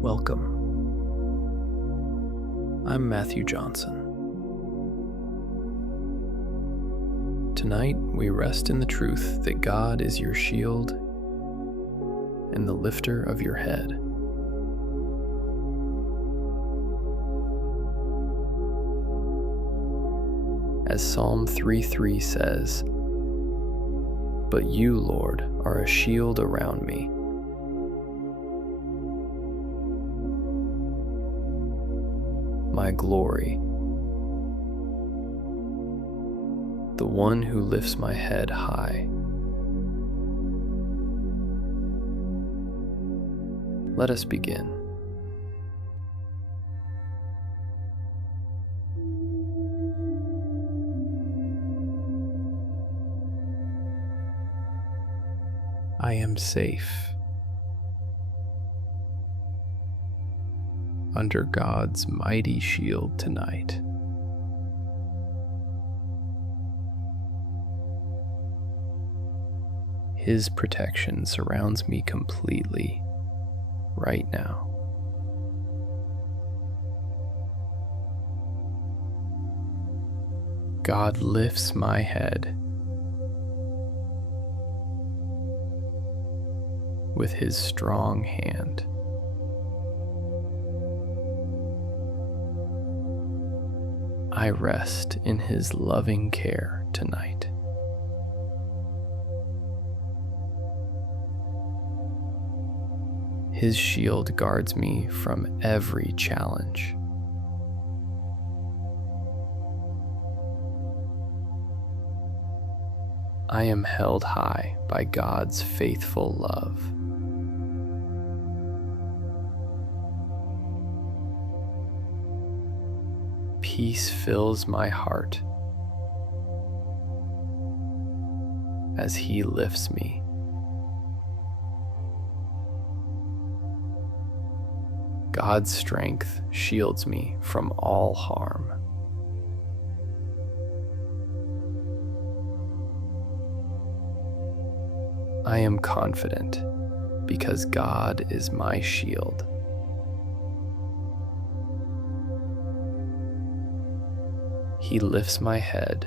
Welcome. I'm Matthew Johnson. Tonight, we rest in the truth that God is your shield and the lifter of your head. As Psalm 3:3 says, "But you, Lord, are a shield around me. My glory, the one who lifts my head high." Let us begin. I am safe under God's mighty shield tonight. His protection surrounds me completely right now. God lifts my head with his strong hand. I rest in his loving care tonight. His shield guards me from every challenge. I am held high by God's faithful love. Peace fills my heart as he lifts me. God's strength shields me from all harm. I am confident because God is my shield. He lifts my head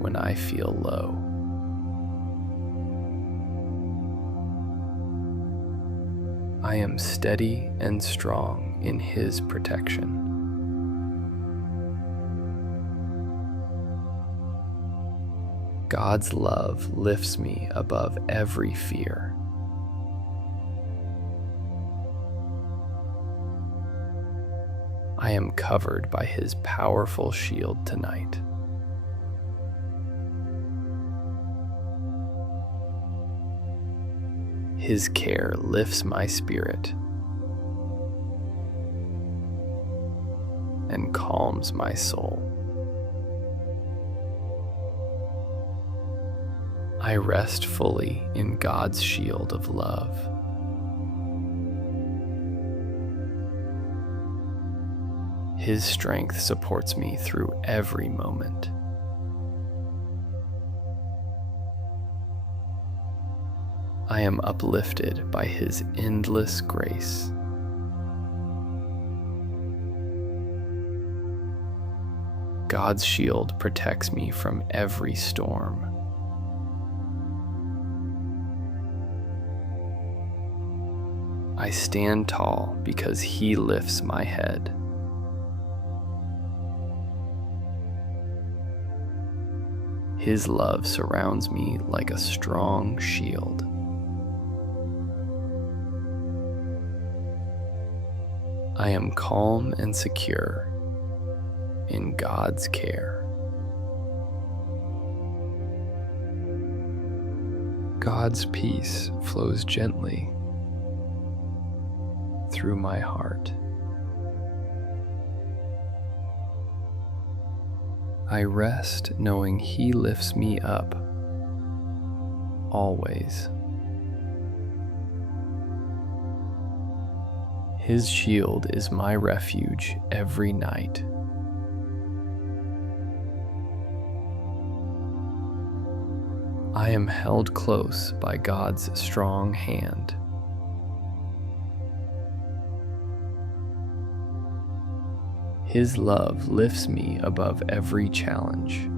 when I feel low. I am steady and strong in his protection. God's love lifts me above every fear. I am covered by his powerful shield tonight. His care lifts my spirit and calms my soul. I rest fully in God's shield of love. His strength supports me through every moment. I am uplifted by his endless grace. God's shield protects me from every storm. I stand tall because he lifts my head. His love surrounds me like a strong shield. I am calm and secure in God's care. God's peace flows gently through my heart. I rest knowing he lifts me up always. His shield is my refuge every night. I am held close by God's strong hand. His love lifts me above every challenge.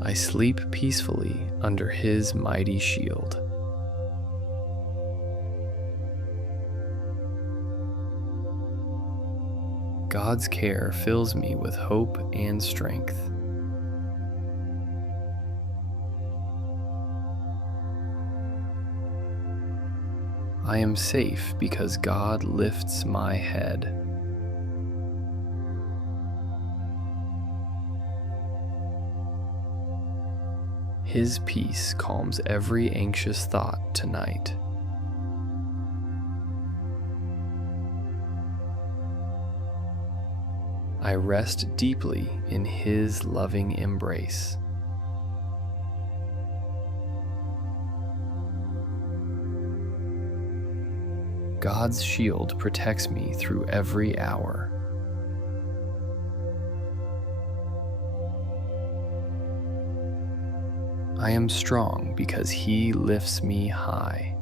I sleep peacefully under His mighty shield. God's care fills me with hope and strength. I am safe because God lifts my head. His peace calms every anxious thought tonight. I rest deeply in His loving embrace. God's shield protects me through every hour. I am strong because He lifts me high.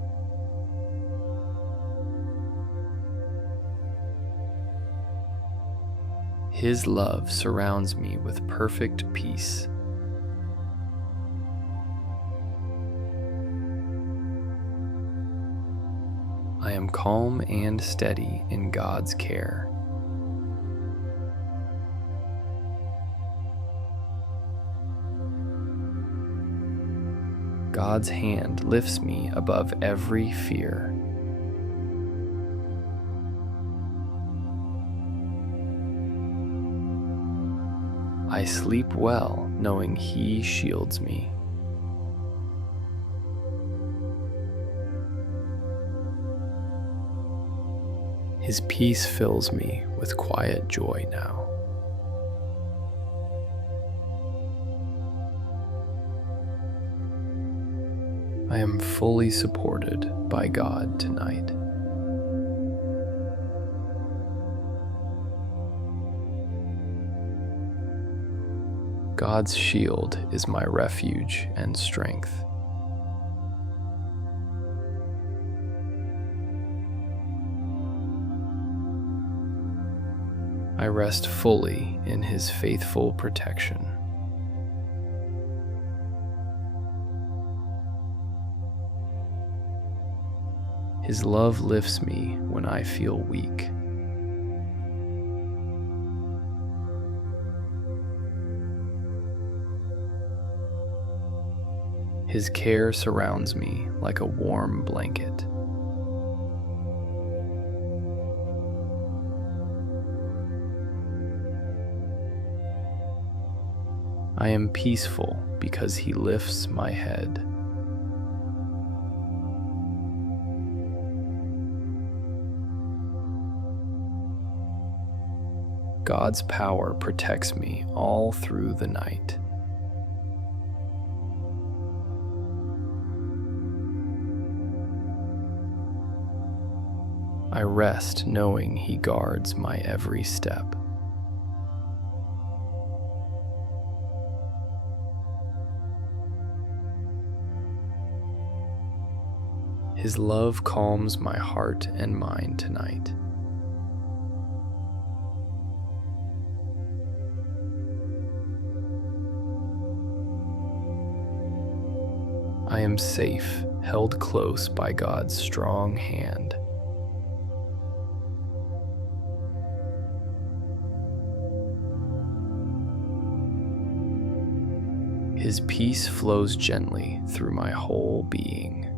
His love surrounds me with perfect peace. I am calm and steady in God's care. God's hand lifts me above every fear. I sleep well knowing He shields me. His peace fills me with quiet joy now. I am fully supported by God tonight. God's shield is my refuge and strength. I rest fully in His faithful protection. His love lifts me when I feel weak. His care surrounds me like a warm blanket. I am peaceful because He lifts my head. God's power protects me all through the night. I rest knowing He guards my every step. His love calms my heart and mind tonight. I am safe, held close by God's strong hand. His peace flows gently through my whole being.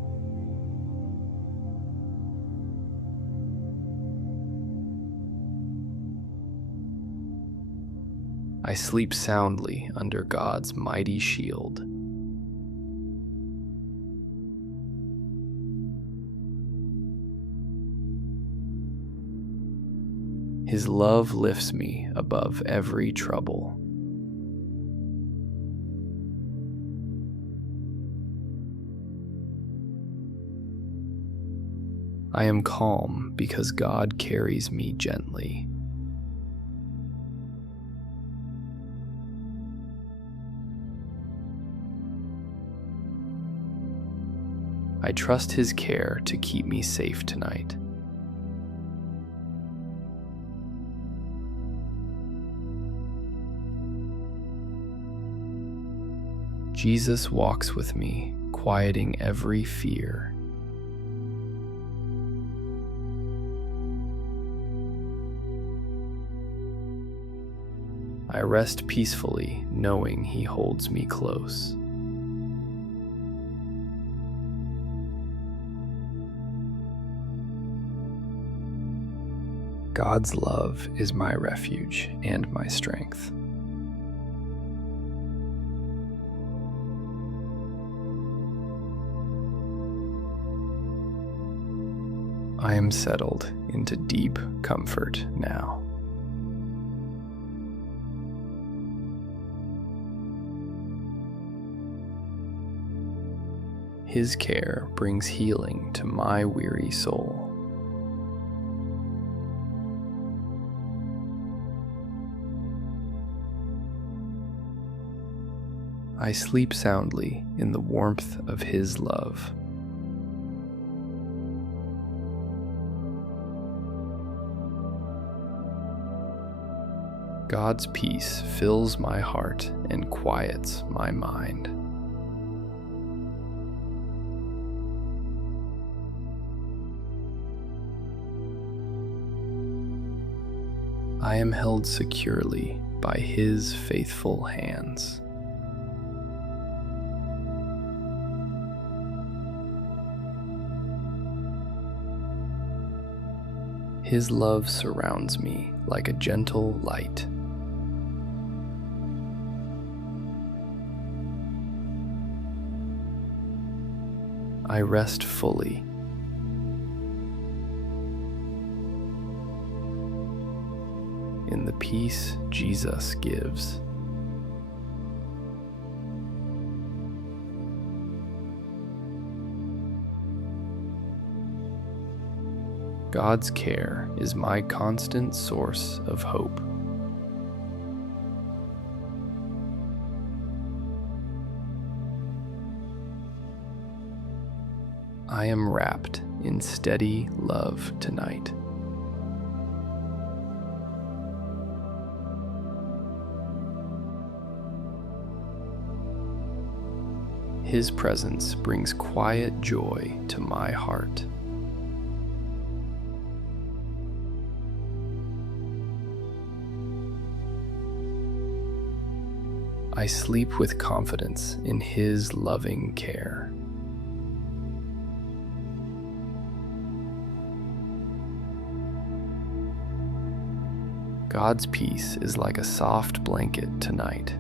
I sleep soundly under God's mighty shield. His love lifts me above every trouble. I am calm because God carries me gently. I trust His care to keep me safe tonight. Jesus walks with me, quieting every fear. I rest peacefully, knowing He holds me close. God's love is my refuge and my strength. I am settled into deep comfort now. His care brings healing to my weary soul. I sleep soundly in the warmth of His love. God's peace fills my heart and quiets my mind. I am held securely by His faithful hands. His love surrounds me like a gentle light. I rest fully. In the peace Jesus gives. God's care is my constant source of hope. I am wrapped in steady love tonight. His presence brings quiet joy to my heart. I sleep with confidence in His loving care. God's peace is like a soft blanket tonight.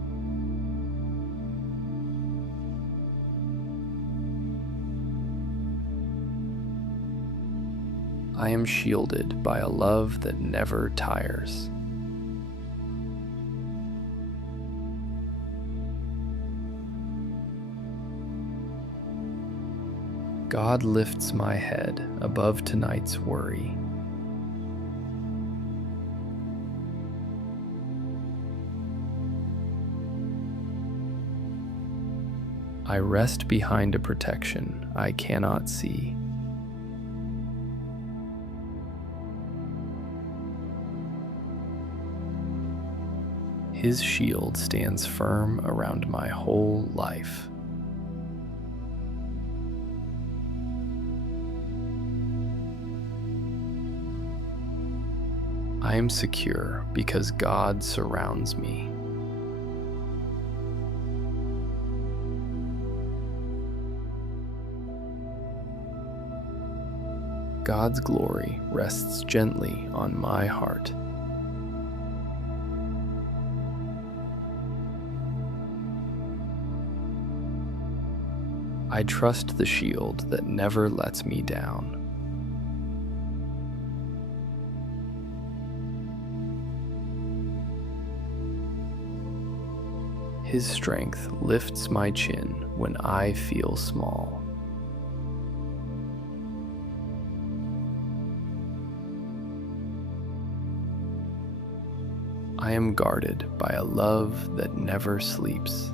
I am shielded by a love that never tires. God lifts my head above tonight's worry. I rest behind a protection I cannot see. His shield stands firm around my whole life. I am secure because God surrounds me. God's glory rests gently on my heart. I trust the shield that never lets me down. His strength lifts my chin when I feel small. I am guarded by a love that never sleeps.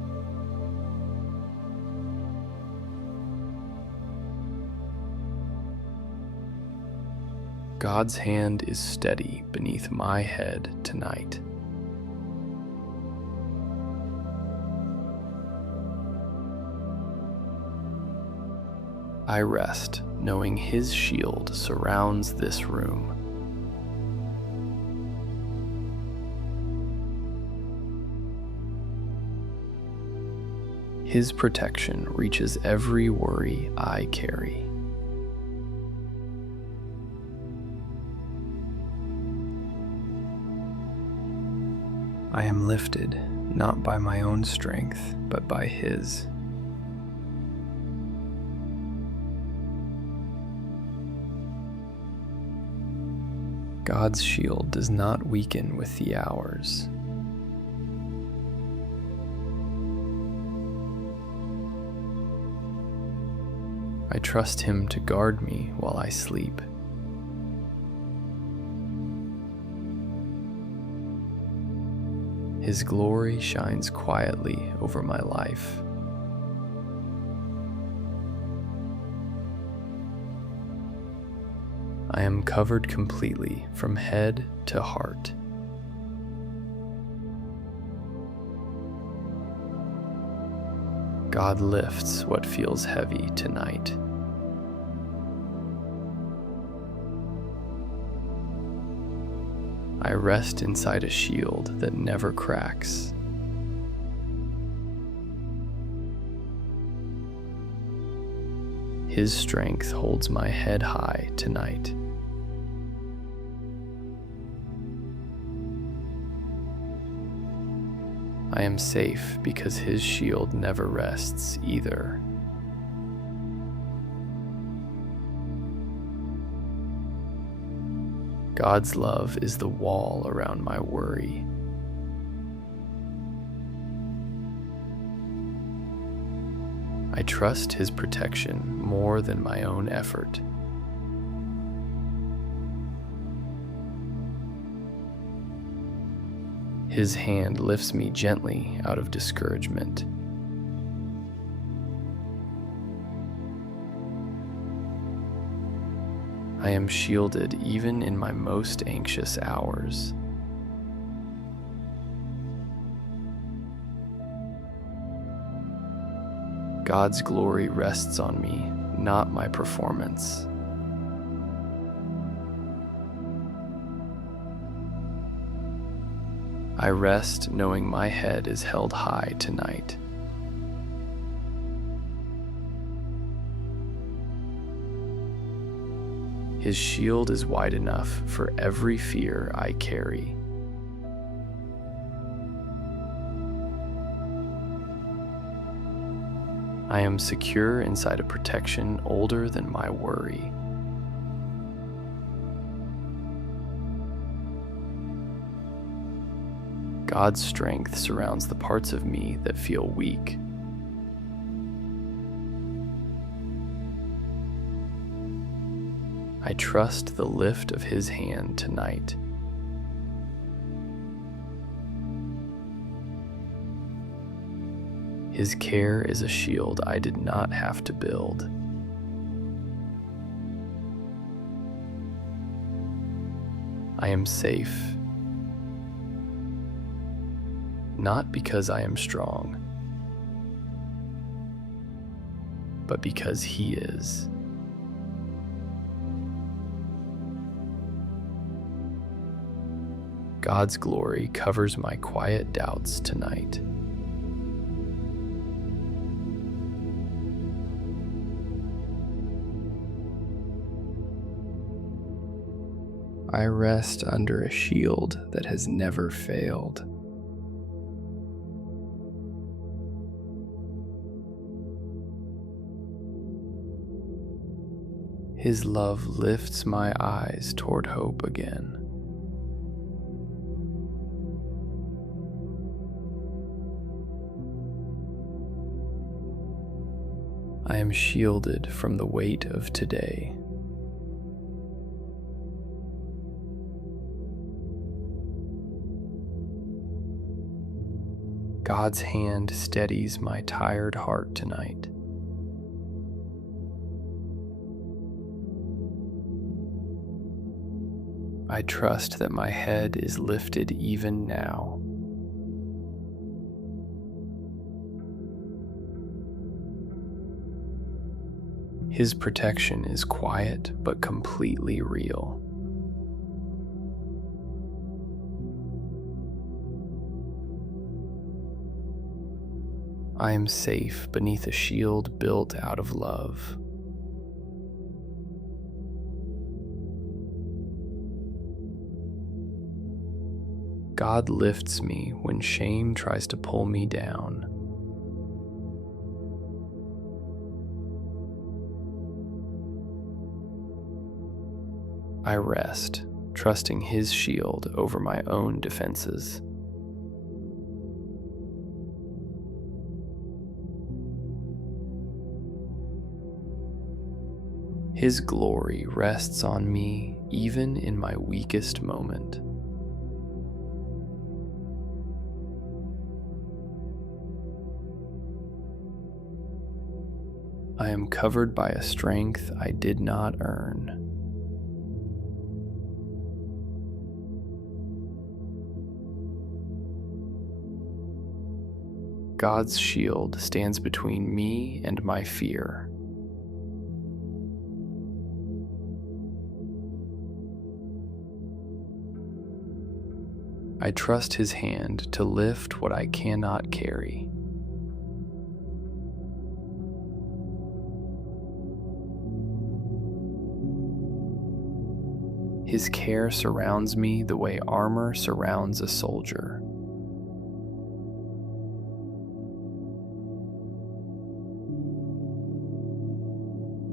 God's hand is steady beneath my head tonight. I rest knowing His shield surrounds this room. His protection reaches every worry I carry. I am lifted not by my own strength, but by His. God's shield does not weaken with the hours. I trust Him to guard me while I sleep. His glory shines quietly over my life. I am covered completely from head to heart. God lifts what feels heavy tonight. I rest inside a shield that never cracks. His strength holds my head high tonight. I am safe because His shield never rests either. God's love is the wall around my worry. I trust His protection more than my own effort. His hand lifts me gently out of discouragement. I am shielded even in my most anxious hours. God's glory rests on me, not my performance. I rest knowing my head is held high tonight. His shield is wide enough for every fear I carry. I am secure inside a protection older than my worry. God's strength surrounds the parts of me that feel weak. I trust the lift of His hand tonight. His care is a shield I did not have to build. I am safe, not because I am strong, but because He is. God's glory covers my quiet doubts tonight. I rest under a shield that has never failed. His love lifts my eyes toward hope again. I am shielded from the weight of today. God's hand steadies my tired heart tonight. I trust that my head is lifted even now. His protection is quiet but completely real. I am safe beneath a shield built out of love. God lifts me when shame tries to pull me down. I rest, trusting His shield over my own defenses. His glory rests on me even in my weakest moment. I am covered by a strength I did not earn. God's shield stands between me and my fear. I trust His hand to lift what I cannot carry. His care surrounds me the way armor surrounds a soldier.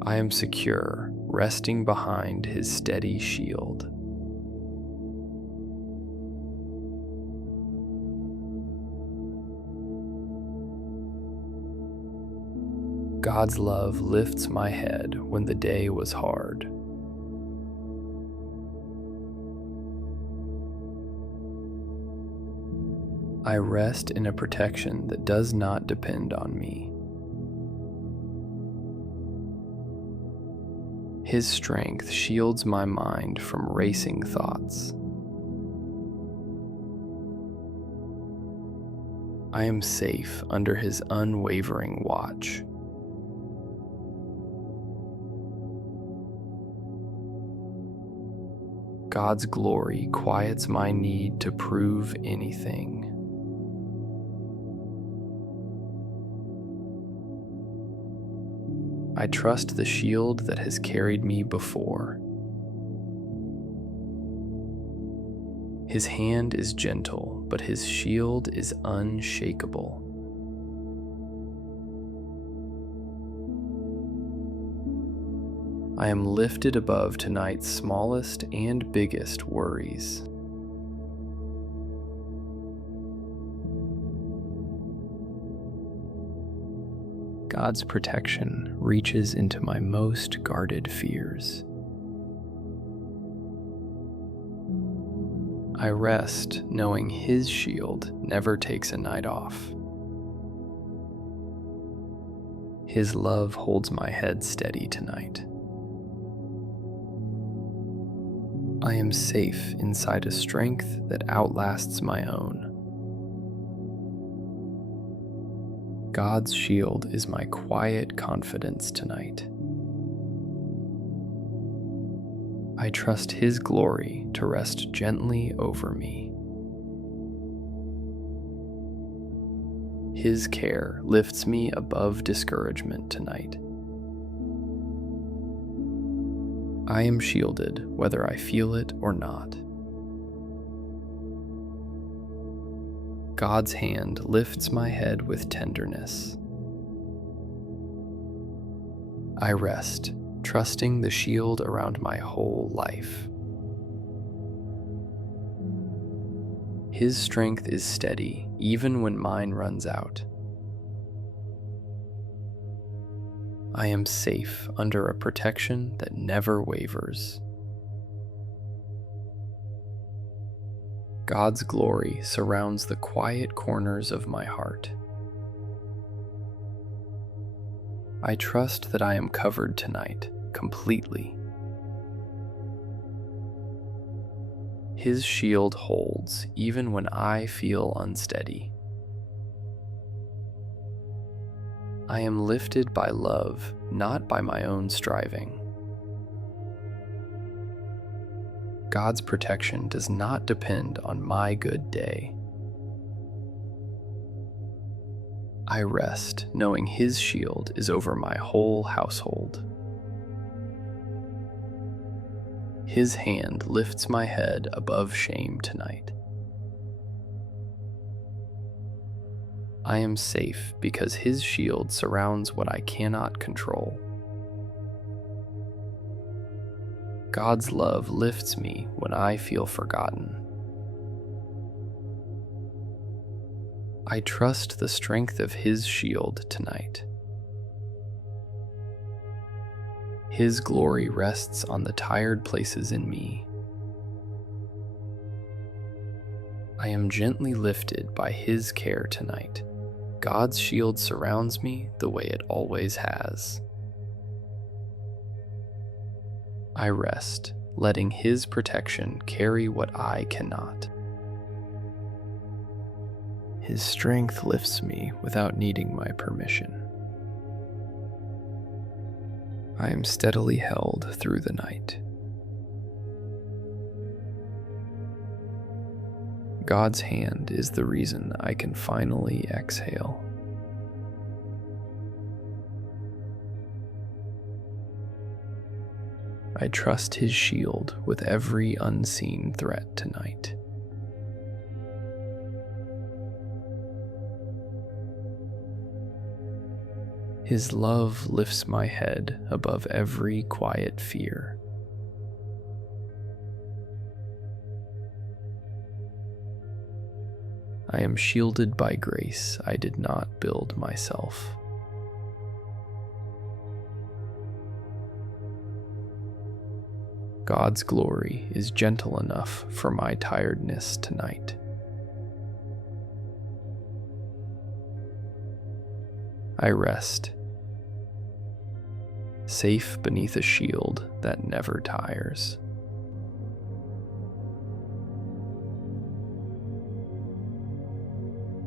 I am secure, resting behind His steady shield. God's love lifts my head when the day was hard. I rest in a protection that does not depend on me. His strength shields my mind from racing thoughts. I am safe under His unwavering watch. God's glory quiets my need to prove anything. I trust the shield that has carried me before. His hand is gentle, but His shield is unshakable. I am lifted above tonight's smallest and biggest worries. God's protection reaches into my most guarded fears. I rest knowing His shield never takes a night off. His love holds my head steady tonight. I am safe inside a strength that outlasts my own. God's shield is my quiet confidence tonight. I trust His glory to rest gently over me. His care lifts me above discouragement tonight. I am shielded whether I feel it or not. God's hand lifts my head with tenderness. I rest, trusting the shield around my whole life. His strength is steady even when mine runs out. I am safe under a protection that never wavers. God's glory surrounds the quiet corners of my heart. I trust that I am covered tonight, completely. His shield holds even when I feel unsteady. I am lifted by love not by my own striving. God's protection does not depend on my good day. I rest knowing His shield is over my whole household. His hand lifts my head above shame tonight. I am safe because His shield surrounds what I cannot control. God's love lifts me when I feel forgotten. I trust the strength of His shield tonight. His glory rests on the tired places in me. I am gently lifted by His care tonight. God's shield surrounds me the way it always has. I rest, letting His protection carry what I cannot. His strength lifts me without needing my permission. I am steadily held through the night. God's hand is the reason I can finally exhale. I trust His shield with every unseen threat tonight. His love lifts my head above every quiet fear. I am shielded by grace I did not build myself. God's glory is gentle enough for my tiredness tonight. I rest, safe beneath a shield that never tires.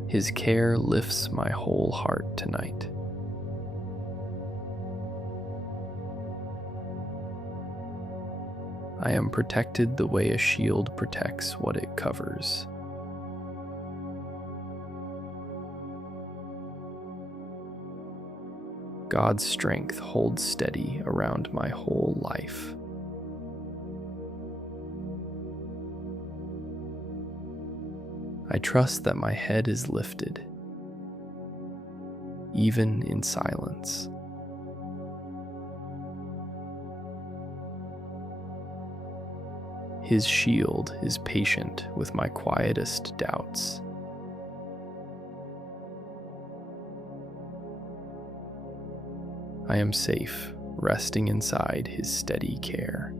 His care lifts my whole heart tonight. I am protected the way a shield protects what it covers. God's strength holds steady around my whole life. I trust that my head is lifted, even in silence. His shield is patient with my quietest doubts. I am safe, resting inside His steady care.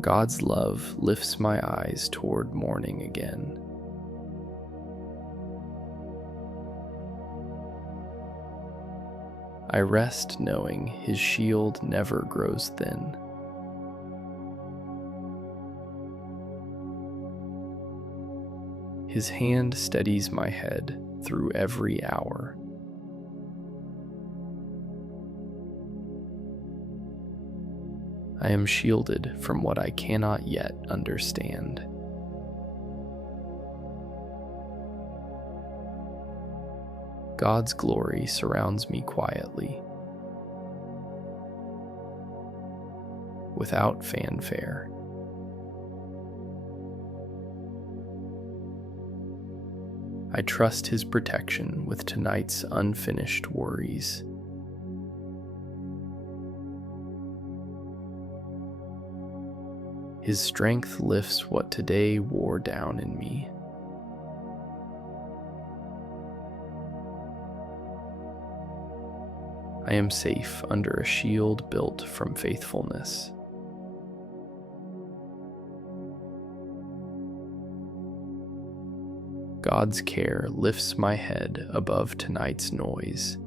God's love lifts my eyes toward morning again. I rest knowing His shield never grows thin. His hand steadies my head through every hour. I am shielded from what I cannot yet understand. God's glory surrounds me quietly, without fanfare. I trust His protection with tonight's unfinished worries. His strength lifts what today wore down in me. I am safe under a shield built from faithfulness. God's care lifts my head above tonight's noise.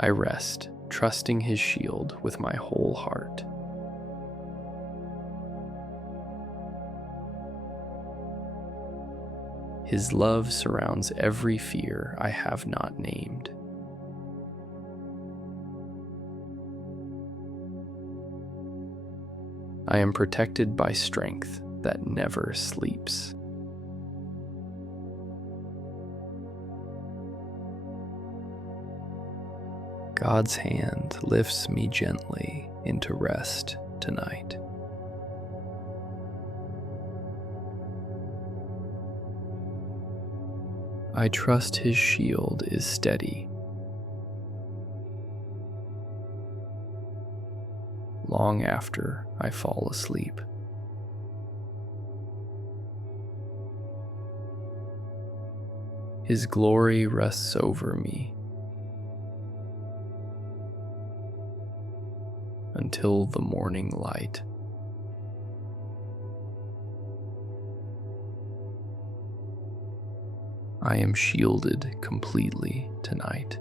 I rest, trusting His shield with my whole heart. His love surrounds every fear I have not named. I am protected by strength that never sleeps. God's hand lifts me gently into rest tonight. I trust His shield is steady. Long after I fall asleep. His glory rests over me until the morning light. I am shielded completely tonight.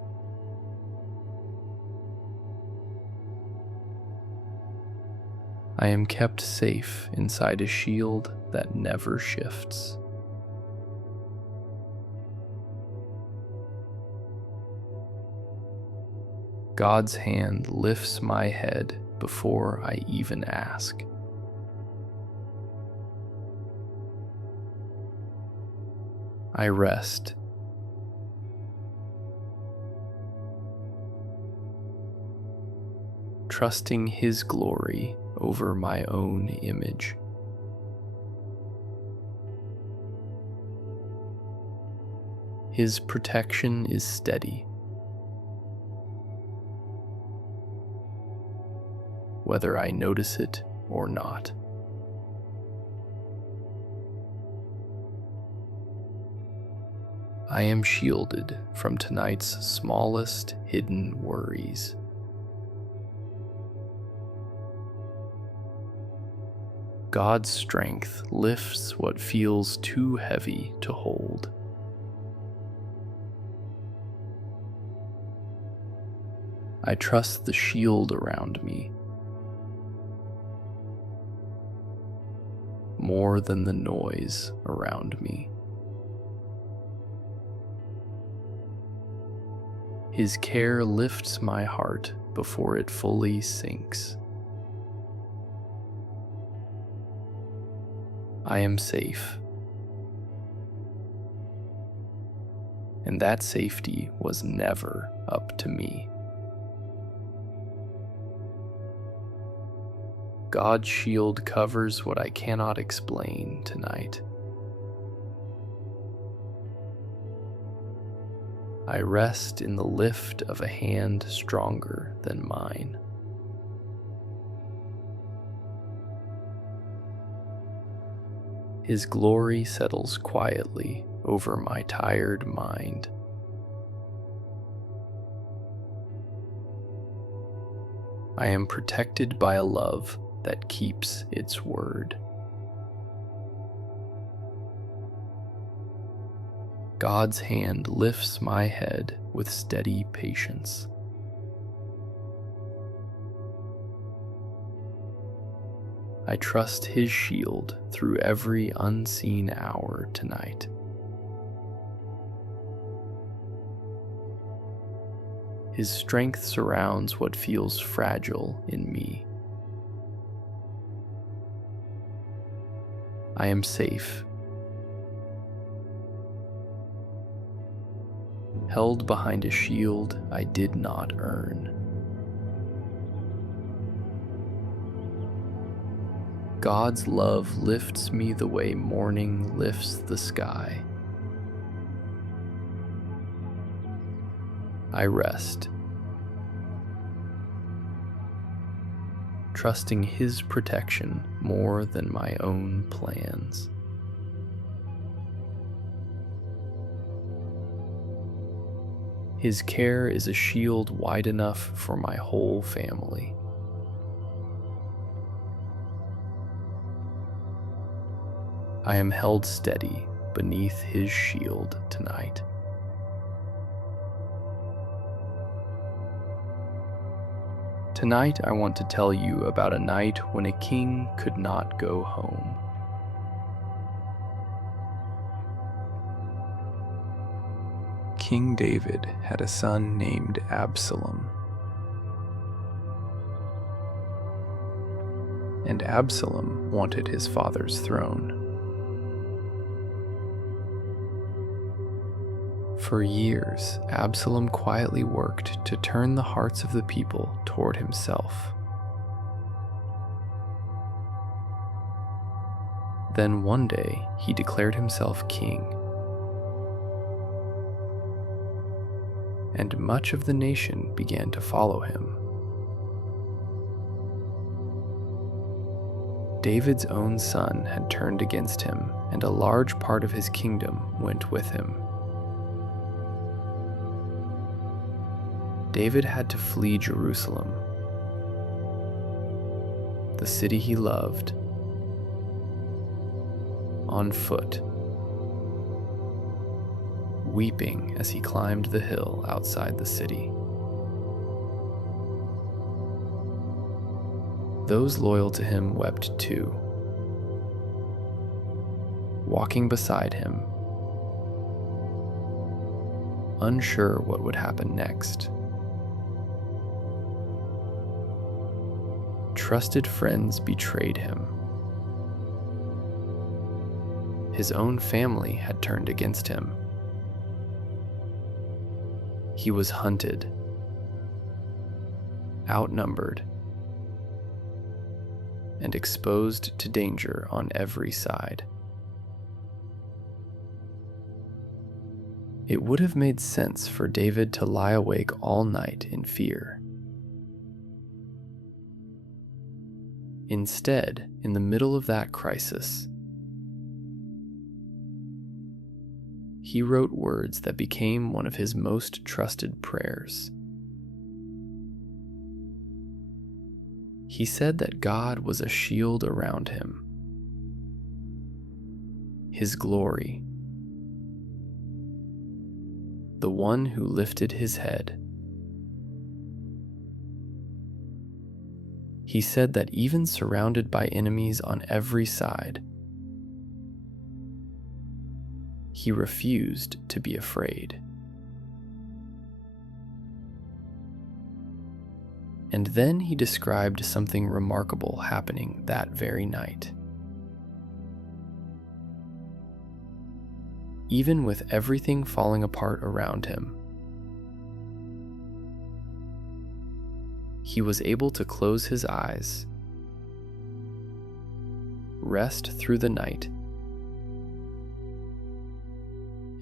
I am kept safe inside a shield that never shifts. God's hand lifts my head before I even ask. I rest, trusting His glory over my own image. His protection is steady, whether I notice it or not. I am shielded from tonight's smallest hidden worries. God's strength lifts what feels too heavy to hold. I trust the shield around me more than the noise around me. His care lifts my heart before it fully sinks. I am safe, and that safety was never up to me. God's shield covers what I cannot explain tonight. I rest in the lift of a hand stronger than mine. His glory settles quietly over my tired mind. I am protected by a love that keeps its word. God's hand lifts my head with steady patience. I trust His shield through every unseen hour tonight. His strength surrounds what feels fragile in me. I am safe, held behind a shield I did not earn. God's love lifts me the way morning lifts the sky. I rest, trusting His protection more than my own plans. His care is a shield wide enough for my whole family. I am held steady beneath His shield tonight. Tonight, I want to tell you about a night when a king could not go home. King David had a son named Absalom. And Absalom wanted his father's throne. For years, Absalom quietly worked to turn the hearts of the people toward himself. Then one day, he declared himself king, and much of the nation began to follow him. David's own son had turned against him, and a large part of his kingdom went with him. David had to flee Jerusalem, the city he loved, on foot, weeping as he climbed the hill outside the city. Those loyal to him wept too, walking beside him, unsure what would happen next. Trusted friends betrayed him. His own family had turned against him. He was hunted, outnumbered, and exposed to danger on every side. It would have made sense for David to lie awake all night in fear. Instead, in the middle of that crisis, he wrote words that became one of his most trusted prayers. He said that God was a shield around him, his glory, the one who lifted his head. He said that even surrounded by enemies on every side, he refused to be afraid. And then he described something remarkable happening that very night. Even with everything falling apart around him, he was able to close his eyes, rest through the night,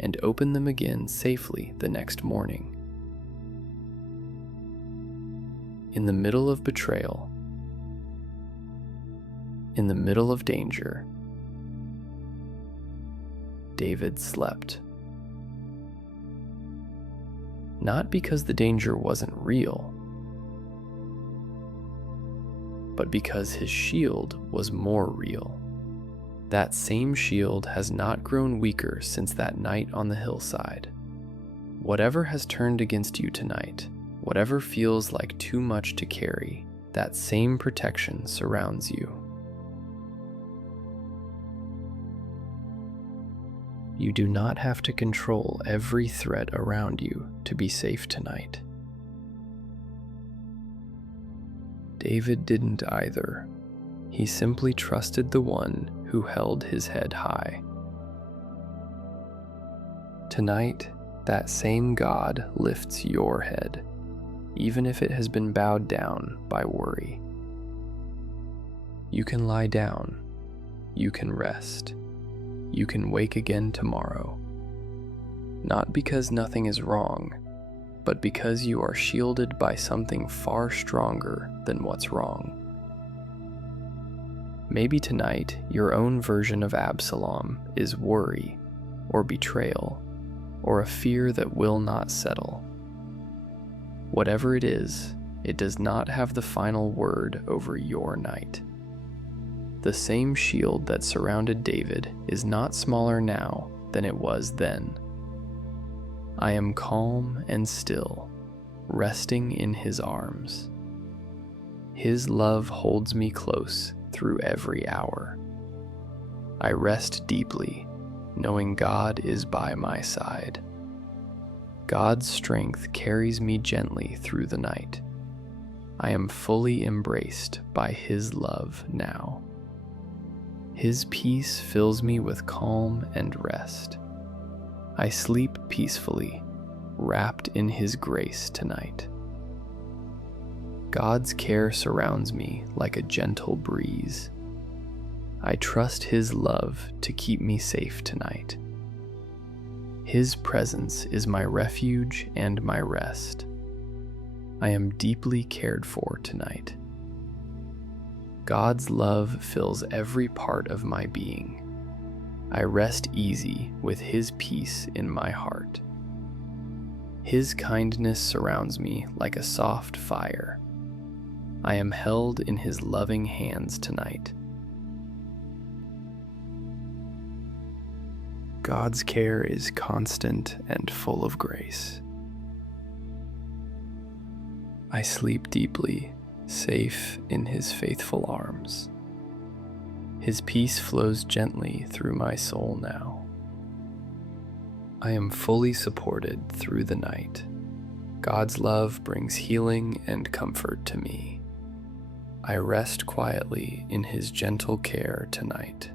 and open them again safely the next morning. In the middle of betrayal, in the middle of danger, David slept. Not because the danger wasn't real, but because his shield was more real. That same shield has not grown weaker since that night on the hillside. Whatever has turned against you tonight, whatever feels like too much to carry, that same protection surrounds you. You do not have to control every threat around you to be safe tonight. David didn't either. He simply trusted the one who held his head high. Tonight, that same God lifts your head, even if it has been bowed down by worry. You can lie down, you can rest, you can wake again tomorrow. Not because nothing is wrong, but because you are shielded by something far stronger than what's wrong. Maybe tonight, your own version of Absalom is worry, or betrayal, or a fear that will not settle. Whatever it is, it does not have the final word over your night. The same shield that surrounded David is not smaller now than it was then. I am calm and still, resting in his arms. His love holds me close through every hour. I rest deeply, knowing God is by my side. God's strength carries me gently through the night. I am fully embraced by His love now. His peace fills me with calm and rest. I sleep peacefully, wrapped in His grace tonight. God's care surrounds me like a gentle breeze. I trust His love to keep me safe tonight. His presence is my refuge and my rest. I am deeply cared for tonight. God's love fills every part of my being. I rest easy with His peace in my heart. His kindness surrounds me like a soft fire. I am held in His loving hands tonight. God's care is constant and full of grace. I sleep deeply, safe in His faithful arms. His peace flows gently through my soul now. I am fully supported through the night. God's love brings healing and comfort to me. I rest quietly in His gentle care tonight.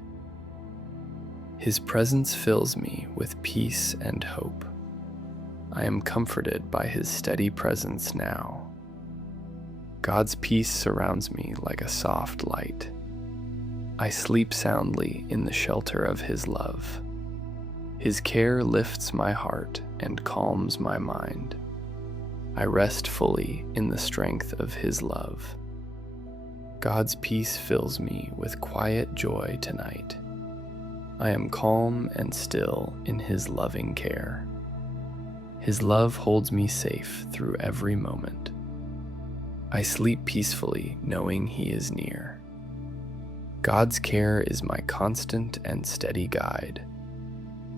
His presence fills me with peace and hope. I am comforted by His steady presence now. God's peace surrounds me like a soft light. I sleep soundly in the shelter of His love. His care lifts my heart and calms my mind. I rest fully in the strength of His love. God's peace fills me with quiet joy tonight. I am calm and still in His loving care. His love holds me safe through every moment. I sleep peacefully knowing He is near. God's care is my constant and steady guide.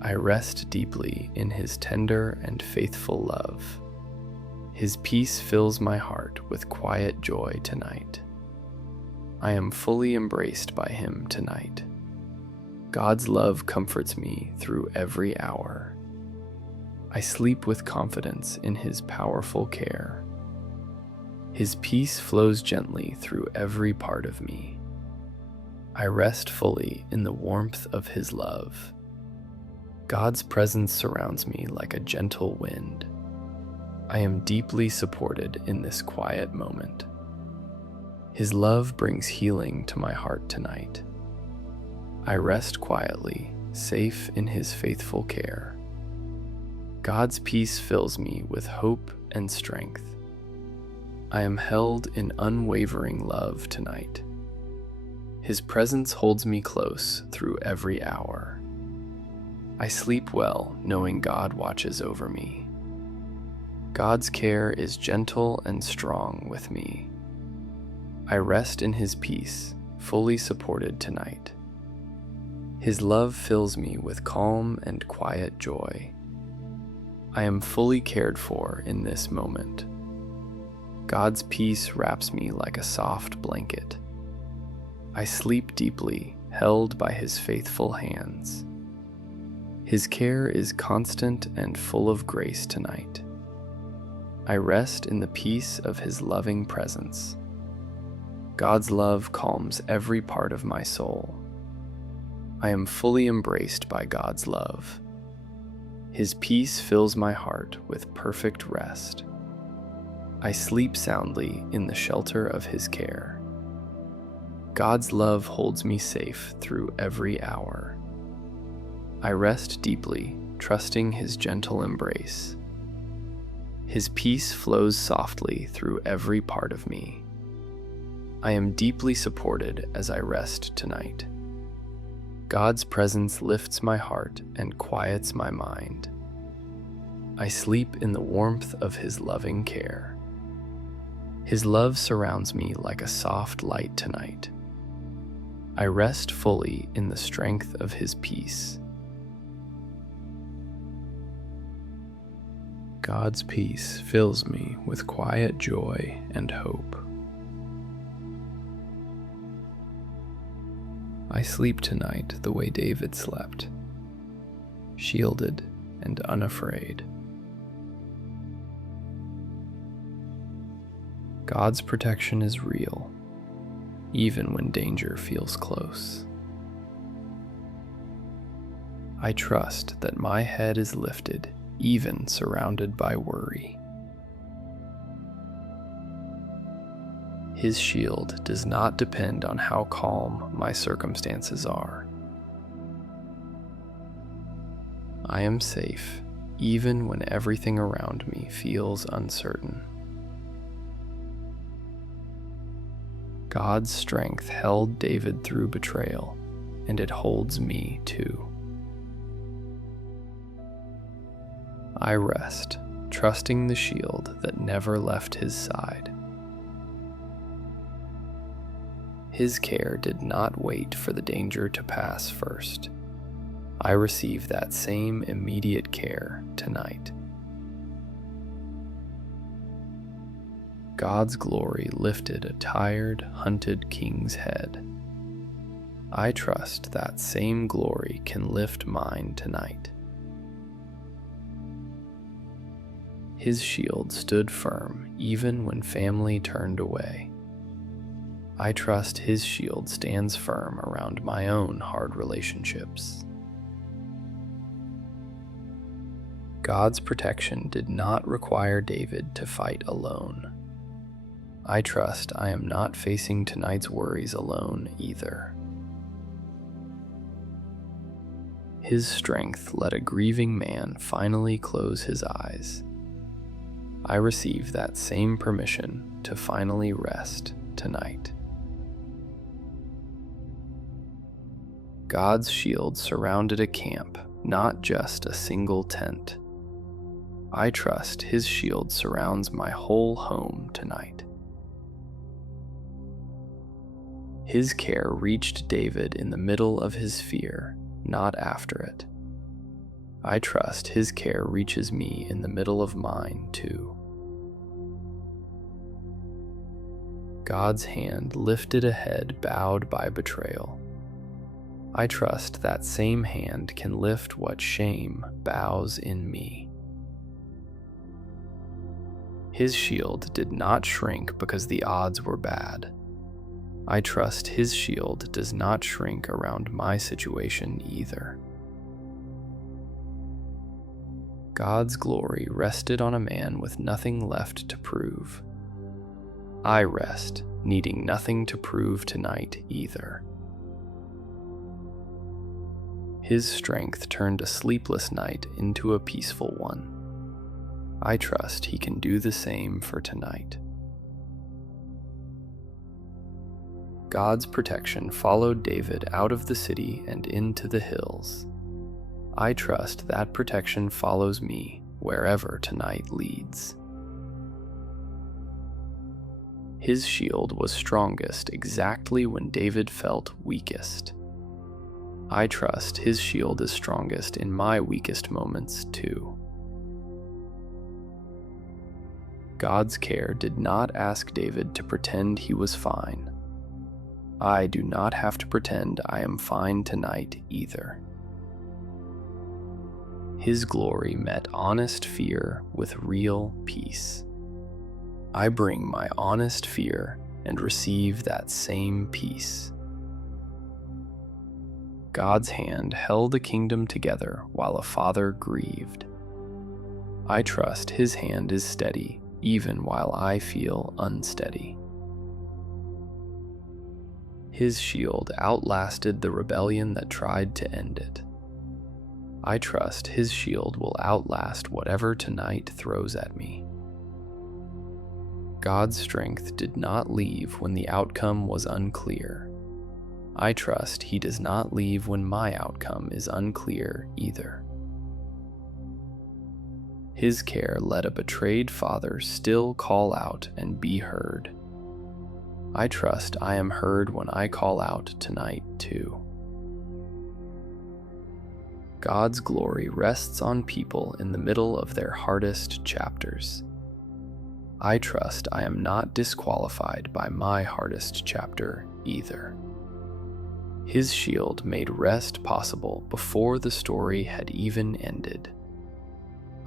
I rest deeply in His tender and faithful love. His peace fills my heart with quiet joy tonight. I am fully embraced by Him tonight. God's love comforts me through every hour. I sleep with confidence in His powerful care. His peace flows gently through every part of me. I rest fully in the warmth of His love. God's presence surrounds me like a gentle wind. I am deeply supported in this quiet moment. His love brings healing to my heart tonight. I rest quietly, safe in His faithful care. God's peace fills me with hope and strength. I am held in unwavering love tonight. His presence holds me close through every hour. I sleep well, knowing God watches over me. God's care is gentle and strong with me. I rest in His peace, fully supported tonight. His love fills me with calm and quiet joy. I am fully cared for in this moment. God's peace wraps me like a soft blanket. I sleep deeply, held by His faithful hands. His care is constant and full of grace tonight. I rest in the peace of His loving presence. God's love calms every part of my soul. I am fully embraced by God's love. His peace fills my heart with perfect rest. I sleep soundly in the shelter of His care. God's love holds me safe through every hour. I rest deeply, trusting His gentle embrace. His peace flows softly through every part of me. I am deeply supported as I rest tonight. God's presence lifts my heart and quiets my mind. I sleep in the warmth of His loving care. His love surrounds me like a soft light tonight. I rest fully in the strength of His peace. God's peace fills me with quiet joy and hope. I sleep tonight the way David slept, shielded and unafraid. God's protection is real, even when danger feels close. I trust that my head is lifted, even surrounded by worry. His shield does not depend on how calm my circumstances are. I am safe, even when everything around me feels uncertain. God's strength held David through betrayal, and it holds me too. I rest, trusting the shield that never left his side. His care did not wait for the danger to pass first. I receive that same immediate care tonight. God's glory lifted a tired, hunted king's head. I trust that same glory can lift mine tonight. His shield stood firm even when family turned away. I trust his shield stands firm around my own hard relationships. God's protection did not require David to fight alone. I trust I am not facing tonight's worries alone either. His strength let a grieving man finally close his eyes. I receive that same permission to finally rest tonight. God's shield surrounded a camp, not just a single tent. I trust his shield surrounds my whole home tonight. His care reached David in the middle of his fear, not after it. I trust his care reaches me in the middle of mine too. God's hand lifted a head bowed by betrayal. I trust that same hand can lift what shame bows in me. His shield did not shrink because the odds were bad. I trust his shield does not shrink around my situation either. God's glory rested on a man with nothing left to prove. I rest, needing nothing to prove tonight either. His strength turned a sleepless night into a peaceful one. I trust he can do the same for tonight. God's protection followed David out of the city and into the hills. I trust that protection follows me wherever tonight leads. His shield was strongest exactly when David felt weakest. I trust his shield is strongest in my weakest moments too. God's care did not ask David to pretend he was fine. I do not have to pretend I am fine tonight either. His glory met honest fear with real peace. I bring my honest fear and receive that same peace. God's hand held a kingdom together while a father grieved. I trust his hand is steady even while I feel unsteady. His shield outlasted the rebellion that tried to end it. I trust his shield will outlast whatever tonight throws at me. God's strength did not leave when the outcome was unclear. I trust he does not leave when my outcome is unclear either. His care let a betrayed father still call out and be heard. I trust I am heard when I call out tonight too. God's glory rests on people in the middle of their hardest chapters. I trust I am not disqualified by my hardest chapter either. His shield made rest possible before the story had even ended.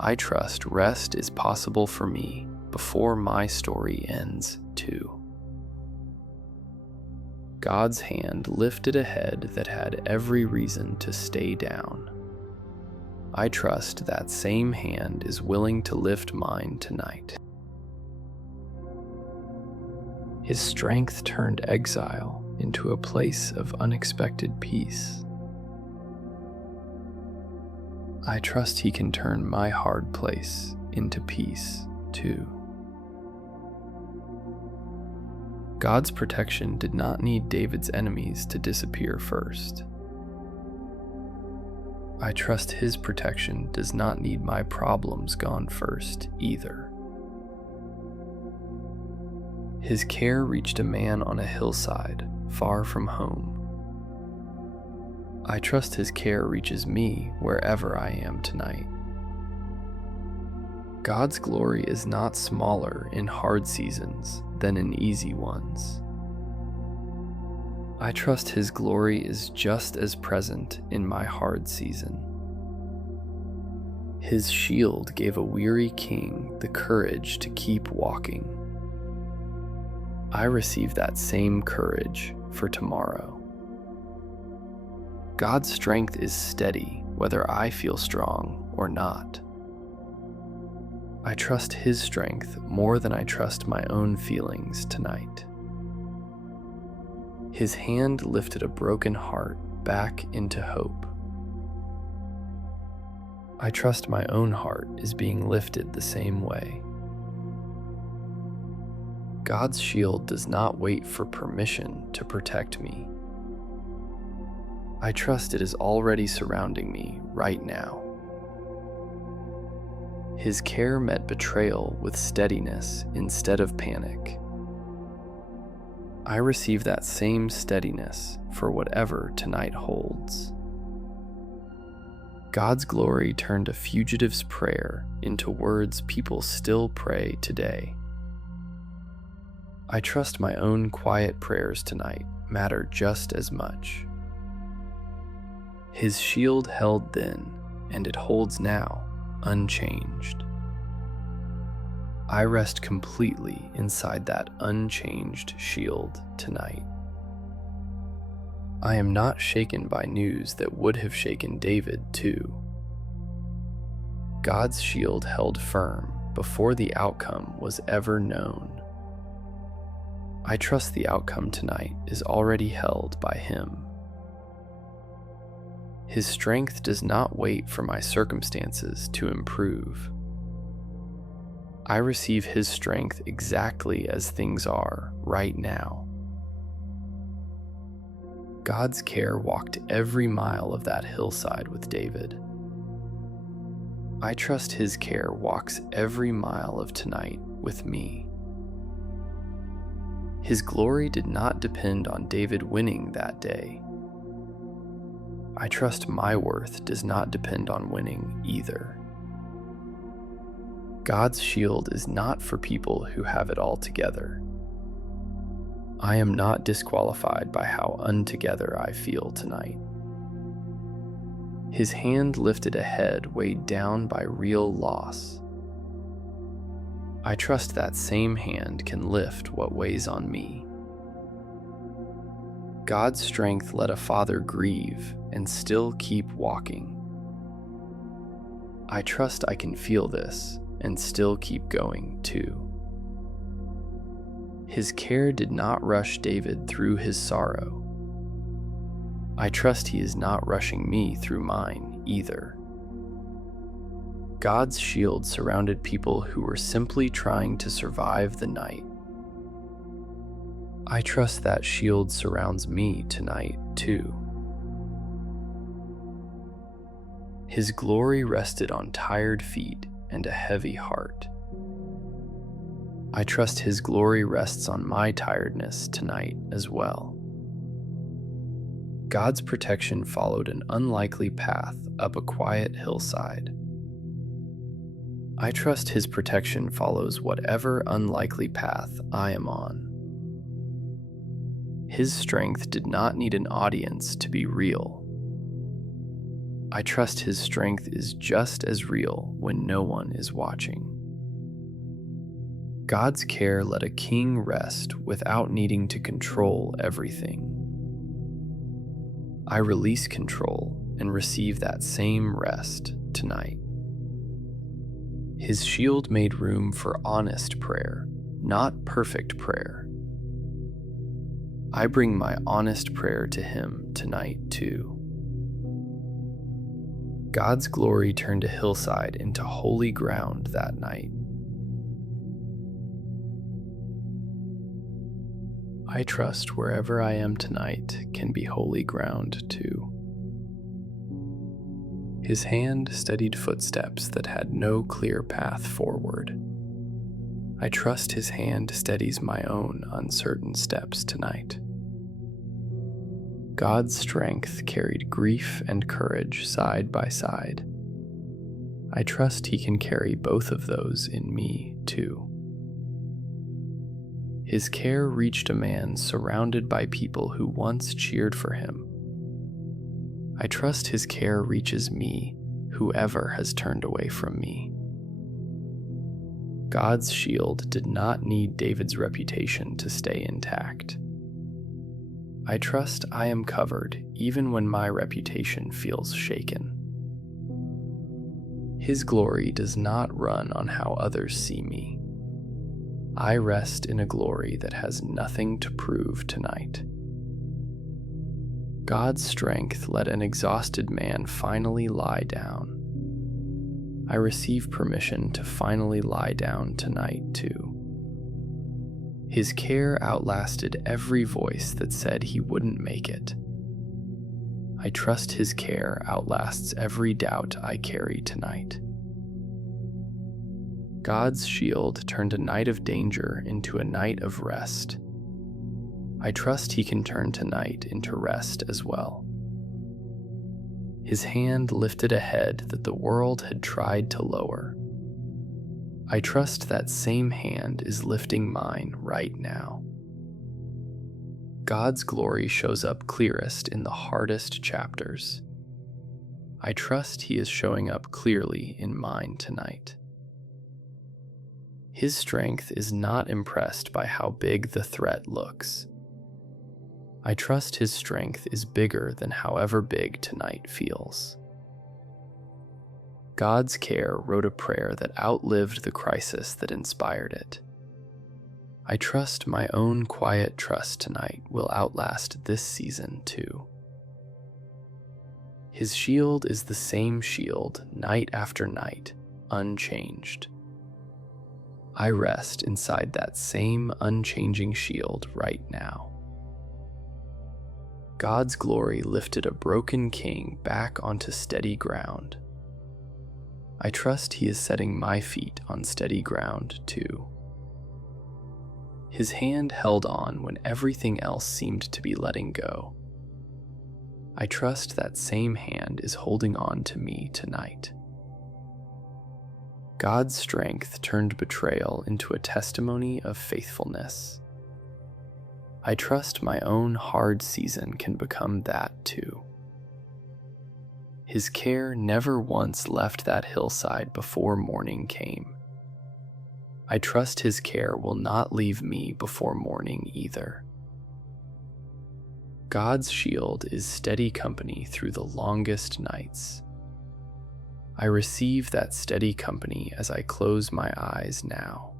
I trust rest is possible for me before my story ends too. God's hand lifted a head that had every reason to stay down. I trust that same hand is willing to lift mine tonight. His strength turned exile into a place of unexpected peace. I trust He can turn my hard place into peace too. God's protection did not need David's enemies to disappear first. I trust His protection does not need my problems gone first either. His care reached a man on a hillside, far from home. I trust His care reaches me wherever I am tonight. God's glory is not smaller in hard seasons than in easy ones. I trust His glory is just as present in my hard season. His shield gave a weary king the courage to keep walking. I receive that same courage for tomorrow. God's strength is steady whether I feel strong or not. I trust His strength more than I trust my own feelings tonight. His hand lifted a broken heart back into hope. I trust my own heart is being lifted the same way. God's shield does not wait for permission to protect me. I trust it is already surrounding me right now. His care met betrayal with steadiness instead of panic. I receive that same steadiness for whatever tonight holds. God's glory turned a fugitive's prayer into words people still pray today. I trust my own quiet prayers tonight matter just as much. His shield held then, and it holds now, unchanged. I rest completely inside that unchanged shield tonight. I am not shaken by news that would have shaken David too. God's shield held firm before the outcome was ever known. I trust the outcome tonight is already held by Him. His strength does not wait for my circumstances to improve. I receive His strength exactly as things are right now. God's care walked every mile of that hillside with David. I trust His care walks every mile of tonight with me. His glory did not depend on David winning that day. I trust my worth does not depend on winning either. God's shield is not for people who have it all together. I am not disqualified by how untogether I feel tonight. His hand lifted a head weighed down by real loss. I trust that same hand can lift what weighs on me. God's strength let a father grieve and still keep walking. I trust I can feel this and still keep going too. His care did not rush David through his sorrow. I trust He is not rushing me through mine either. God's shield surrounded people who were simply trying to survive the night. I trust that shield surrounds me tonight too. His glory rested on tired feet and a heavy heart. I trust His glory rests on my tiredness tonight as well. God's protection followed an unlikely path up a quiet hillside. I trust His protection follows whatever unlikely path I am on. His strength did not need an audience to be real. I trust His strength is just as real when no one is watching. God's care let a king rest without needing to control everything. I release control and receive that same rest tonight. His shield made room for honest prayer, not perfect prayer. I bring my honest prayer to Him tonight too. God's glory turned a hillside into holy ground that night. I trust wherever I am tonight can be holy ground too. His hand steadied footsteps that had no clear path forward. I trust His hand steadies my own uncertain steps tonight. God's strength carried grief and courage side by side. I trust He can carry both of those in me too. His care reached a man surrounded by people who once cheered for him. I trust His care reaches me, whoever has turned away from me. God's shield did not need David's reputation to stay intact. I trust I am covered even when my reputation feels shaken. His glory does not run on how others see me. I rest in a glory that has nothing to prove tonight. God's strength let an exhausted man finally lie down. I receive permission to finally lie down tonight too. His care outlasted every voice that said he wouldn't make it. I trust His care outlasts every doubt I carry tonight. God's shield turned a night of danger into a night of rest. I trust He can turn tonight into rest as well. His hand lifted a head that the world had tried to lower. I trust that same hand is lifting mine right now. God's glory shows up clearest in the hardest chapters. I trust He is showing up clearly in mine tonight. His strength is not impressed by how big the threat looks. I trust His strength is bigger than however big tonight feels. God's care wrote a prayer that outlived the crisis that inspired it. I trust my own quiet trust tonight will outlast this season too. His shield is the same shield night after night, unchanged. I rest inside that same unchanging shield right now. God's glory lifted a broken king back onto steady ground. I trust He is setting my feet on steady ground too. His hand held on when everything else seemed to be letting go. I trust that same hand is holding on to me tonight. God's strength turned betrayal into a testimony of faithfulness. I trust my own hard season can become that too. His care never once left that hillside before morning came. I trust His care will not leave me before morning either. God's shield is steady company through the longest nights. I receive that steady company as I close my eyes now.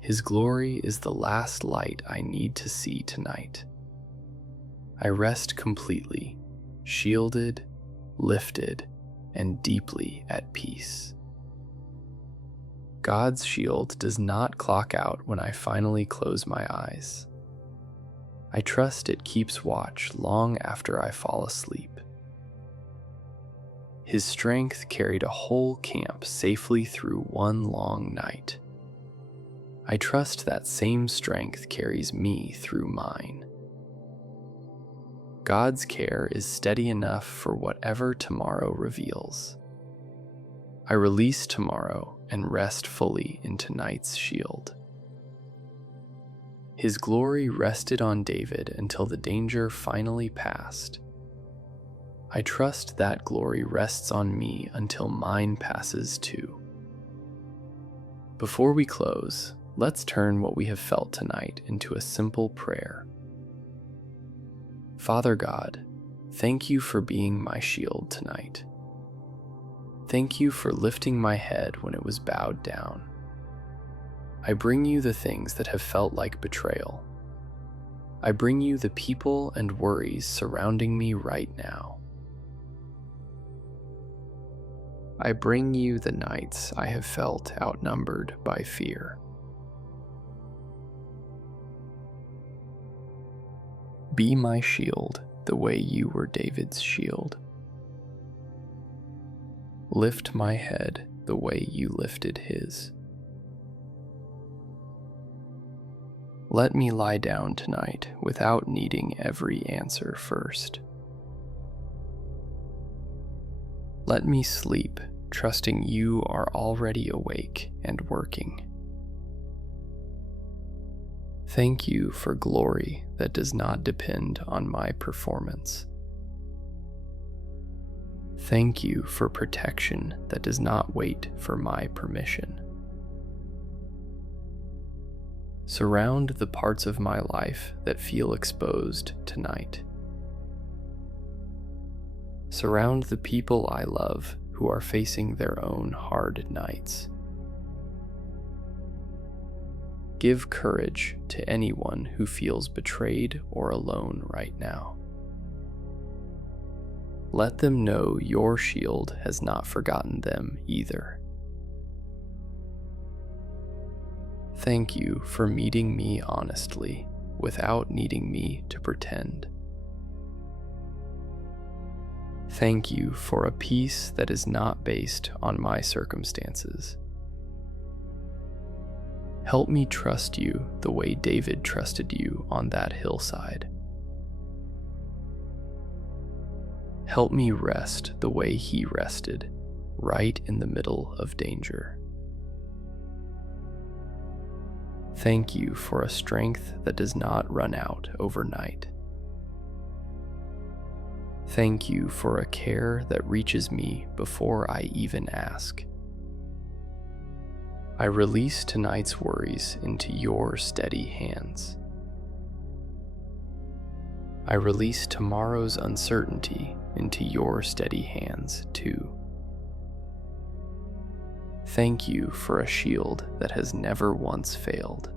His glory is the last light I need to see tonight. I rest completely, shielded, lifted, and deeply at peace. God's shield does not clock out when I finally close my eyes. I trust it keeps watch long after I fall asleep. His strength carried a whole camp safely through one long night. I trust that same strength carries me through mine. God's care is steady enough for whatever tomorrow reveals. I release tomorrow and rest fully in tonight's shield. His glory rested on David until the danger finally passed. I trust that glory rests on me until mine passes too. Before we close, let's turn what we have felt tonight into a simple prayer. Father God, thank you for being my shield tonight. Thank you for lifting my head when it was bowed down. I bring you the things that have felt like betrayal. I bring you the people and worries surrounding me right now. I bring you the nights I have felt outnumbered by fear. Be my shield the way you were David's shield. Lift my head the way you lifted his. Let me lie down tonight without needing every answer first. Let me sleep, trusting you are already awake and working. Thank you for glory that does not depend on my performance. Thank you for protection that does not wait for my permission. Surround the parts of my life that feel exposed tonight. Surround the people I love who are facing their own hard nights. Give courage to anyone who feels betrayed or alone right now. Let them know your shield has not forgotten them either. Thank you for meeting me honestly without needing me to pretend. Thank you for a peace that is not based on my circumstances. Help me trust you the way David trusted you on that hillside. Help me rest the way he rested, right in the middle of danger. Thank you for a strength that does not run out overnight. Thank you for a care that reaches me before I even ask. I release tonight's worries into your steady hands. I release tomorrow's uncertainty into your steady hands too. Thank you for a shield that has never once failed.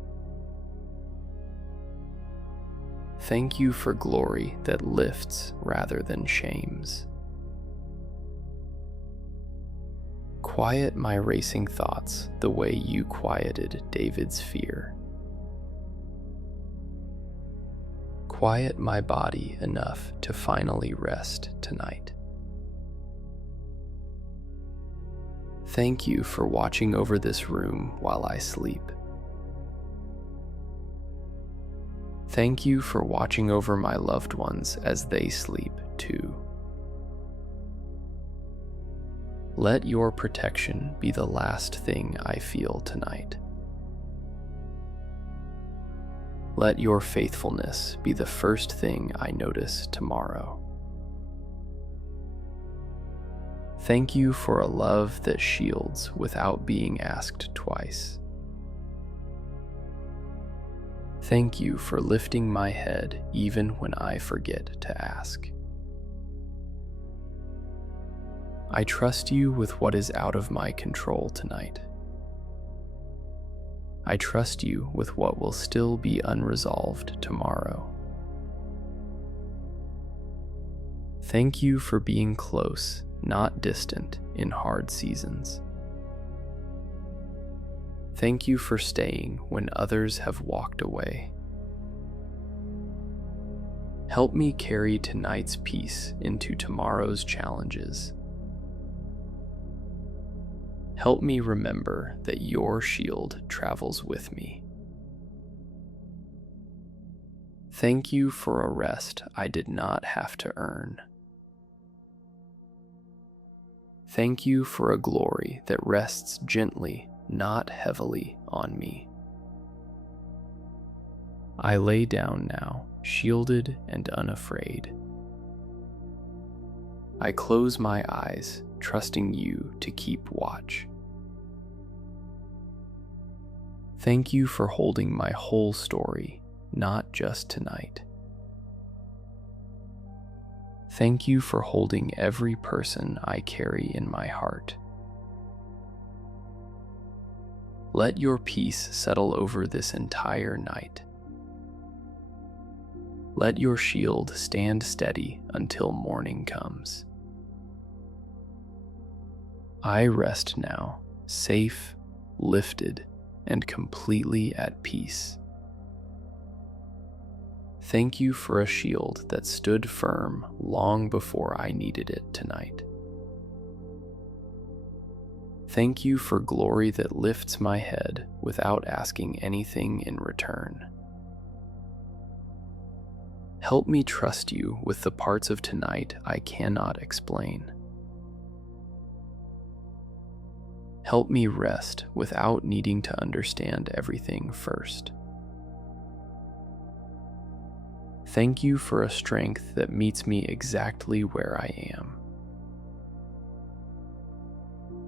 Thank you for glory that lifts rather than shames. Quiet my racing thoughts the way you quieted David's fear. Quiet my body enough to finally rest tonight. Thank you for watching over this room while I sleep. Thank you for watching over my loved ones as they sleep too. Let your protection be the last thing I feel tonight. Let your faithfulness be the first thing I notice tomorrow. Thank you for a love that shields without being asked twice. Thank you for lifting my head even when I forget to ask. I trust you with what is out of my control tonight. I trust you with what will still be unresolved tomorrow. Thank you for being close, not distant, in hard seasons. Thank you for staying when others have walked away. Help me carry tonight's peace into tomorrow's challenges. Help me remember that your shield travels with me. Thank you for a rest I did not have to earn. Thank you for a glory that rests gently, not heavily, on me. I lay down now, shielded and unafraid. I close my eyes, trusting you to keep watch. Thank you for holding my whole story, not just tonight. Thank you for holding every person I carry in my heart. Let your peace settle over this entire night. Let your shield stand steady until morning comes. I rest now, safe, lifted, and completely at peace. Thank you for a shield that stood firm long before I needed it tonight. Thank you for glory that lifts my head without asking anything in return. Help me trust you with the parts of tonight I cannot explain. Help me rest without needing to understand everything first. Thank you for a strength that meets me exactly where I am.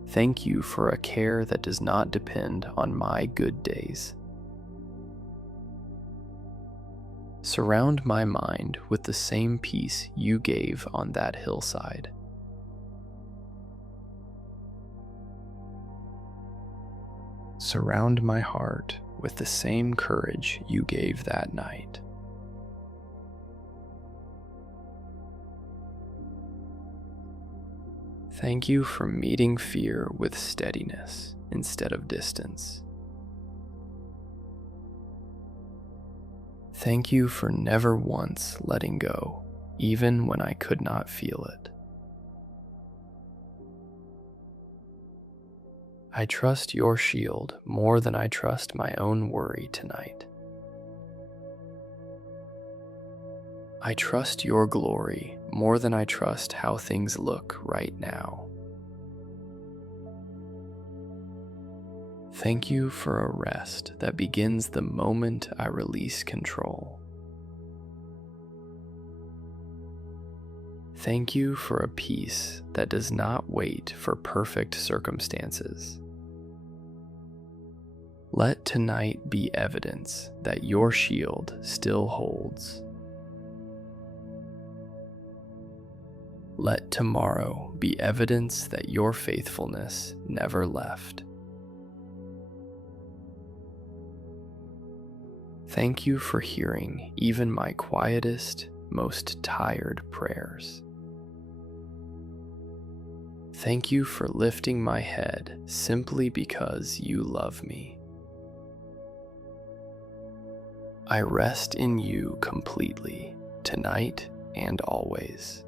Thank you for a care that does not depend on my good days. Surround my mind with the same peace you gave on that hillside. Surround my heart with the same courage you gave that night. Thank you for meeting fear with steadiness instead of distance. Thank you for never once letting go, even when I could not feel it. I trust your shield more than I trust my own worry tonight. I trust your glory more than I trust how things look right now. Thank you for a rest that begins the moment I release control. Thank you for a peace that does not wait for perfect circumstances. Let tonight be evidence that your shield still holds. Let tomorrow be evidence that your faithfulness never left. Thank you for hearing even my quietest, most tired prayers. Thank you for lifting my head simply because you love me. I rest in you completely, tonight and always.